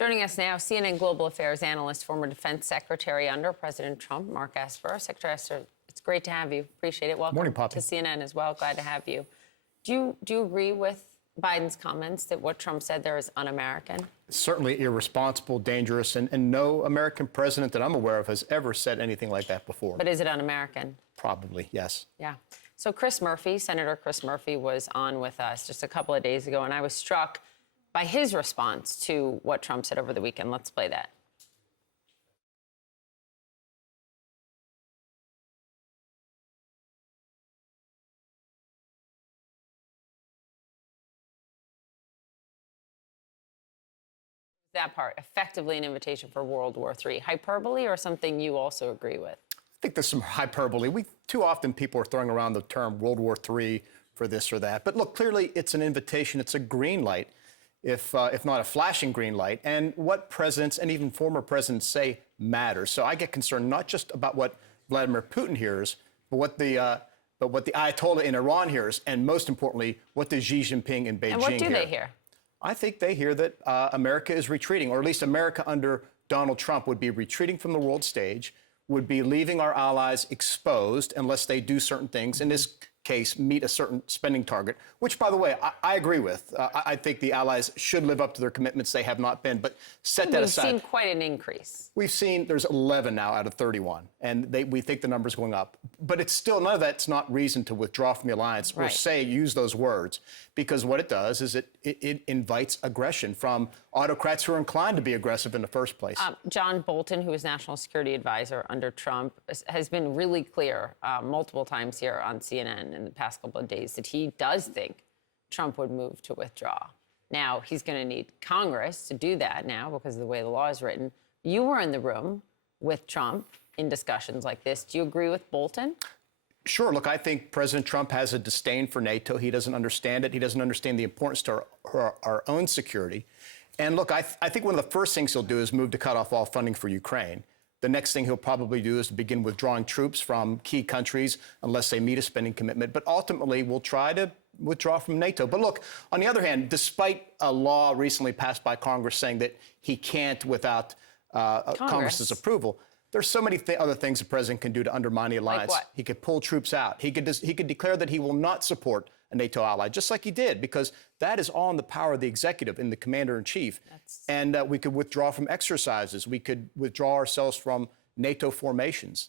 Joining us now, CNN Global Affairs analyst, former Defense Secretary under President Trump, Mark Esper. Secretary Esper, it's great to have you. Appreciate it. Welcome Morning, Poppy. to CNN as well. Glad to have you. Do you agree with Biden's comments that what Trump said there is un-American? Certainly irresponsible, dangerous, and no American president that I'm aware of has ever said anything like that before. But is it un-American? Probably, yes. Yeah. So Chris Murphy, Senator Chris Murphy, was on with us just a couple of days ago, and I was struck by his response to what Trump said over the weekend. Let's play that. That part, effectively an invitation for World War III. Hyperbole or something you also agree with? I think there's some hyperbole. Too often people are throwing around the term World War III for this or that. But look, clearly it's an invitation. It's a green light, if not a flashing green light. And what presidents and even former presidents say matters. So I get concerned not just about what Vladimir Putin hears, but what the Ayatollah in Iran hears, and most importantly, what the Xi Jinping in Beijing hear. And what do they hear? I think they hear that America is retreating, or at least America under Donald Trump would be retreating from the world stage, would be leaving our allies exposed unless they do certain things. In this case, meet a certain spending target, which, by the way, I agree with. I think the allies should live up to their commitments. They have not been, but set that aside. We've seen quite an increase. We've seen there's 11 now out of 31, and we think the number's going up. But it's still, none of that's not reason to withdraw from the alliance or say, use those words, because what it does is it invites aggression from autocrats who are inclined to be aggressive in the first place. John Bolton, who is National Security Advisor under Trump, has been really clear multiple times here on CNN in the past couple of days that he does think Trump would move to withdraw. Now, he's going to need Congress to do that now because of the way the law is written. You were in the room with Trump in discussions like this. Do you agree with Bolton? Sure. Look, I think President Trump has a disdain for NATO. He doesn't understand it. He doesn't understand the importance to our own security. And look, I think one of the first things he'll do is move to cut off all funding for Ukraine. The next thing he'll probably do is to begin withdrawing troops from key countries unless they meet a spending commitment. But ultimately, we'll try to withdraw from NATO. But look, on the other hand, despite a law recently passed by Congress saying that he can't without Congress's approval, there's so many other things the president can do to undermine the alliance. Like what? He could pull troops out. He could declare that he will not support a NATO ally, just like he did, because that is all in the power of the executive and the commander-in-chief. And we could withdraw from exercises. We could withdraw ourselves from NATO formations.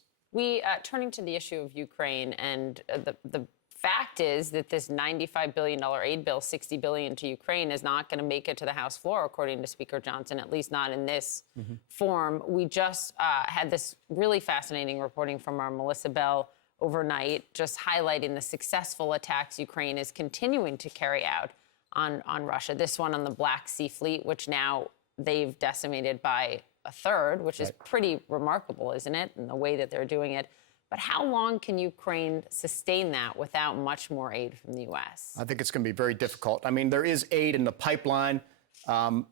Turning to the issue of Ukraine, and the fact is that this $95 billion aid bill, $60 billion to Ukraine, is not going to make it to the House floor, according to Speaker Johnson, at least not in this form. We just had this really fascinating reporting from our Melissa Bell overnight, just highlighting the successful attacks Ukraine is continuing to carry out on Russia. This one on the Black Sea Fleet, which now they've decimated by a third, which is pretty remarkable, isn't it, in the way that they're doing it. But how long can Ukraine sustain that without much more aid from the U.S.? I think it's going to be very difficult. I mean, there is aid in the pipeline.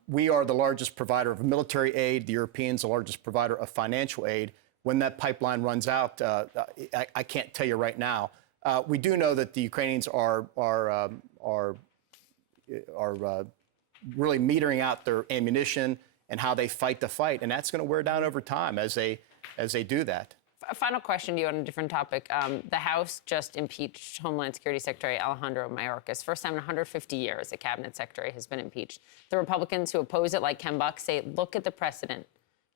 We are the largest provider of military aid. The Europeans, the largest provider of financial aid. When that pipeline runs out, I can't tell you right now. We do know that the Ukrainians are really metering out their ammunition and how they fight the fight, and that's going to wear down over time as they do that. A final question to you on a different topic. The House just impeached Homeland Security Secretary Alejandro Mayorkas. First time in 150 years a cabinet secretary has been impeached. The Republicans who oppose it, like Ken Buck, say, look at the precedent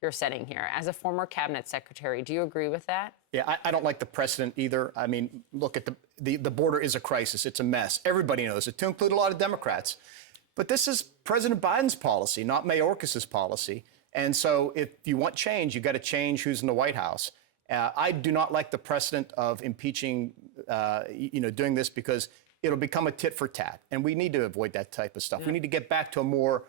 you're setting here. As a former cabinet secretary, do you agree with that? Yeah, I don't like the precedent either. I mean, look at the border is a crisis. It's a mess. Everybody knows it, to include a lot of Democrats. But this is President Biden's policy, not Mayorkas's policy. And so if you want change, you've got to change who's in the White House. I do not like the precedent of impeaching, doing this, because it'll become a tit for tat. And we need to avoid that type of stuff. Yeah. We need to get back to a more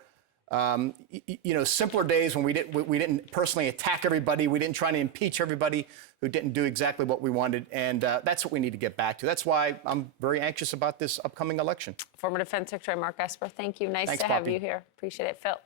simpler days when we didn't personally attack everybody. We didn't try to impeach everybody who didn't do exactly what we wanted. And that's what we need to get back to. That's why I'm very anxious about this upcoming election. Former Defense Secretary Mark Esper, thank you. Nice to have you here. Appreciate it. Phil.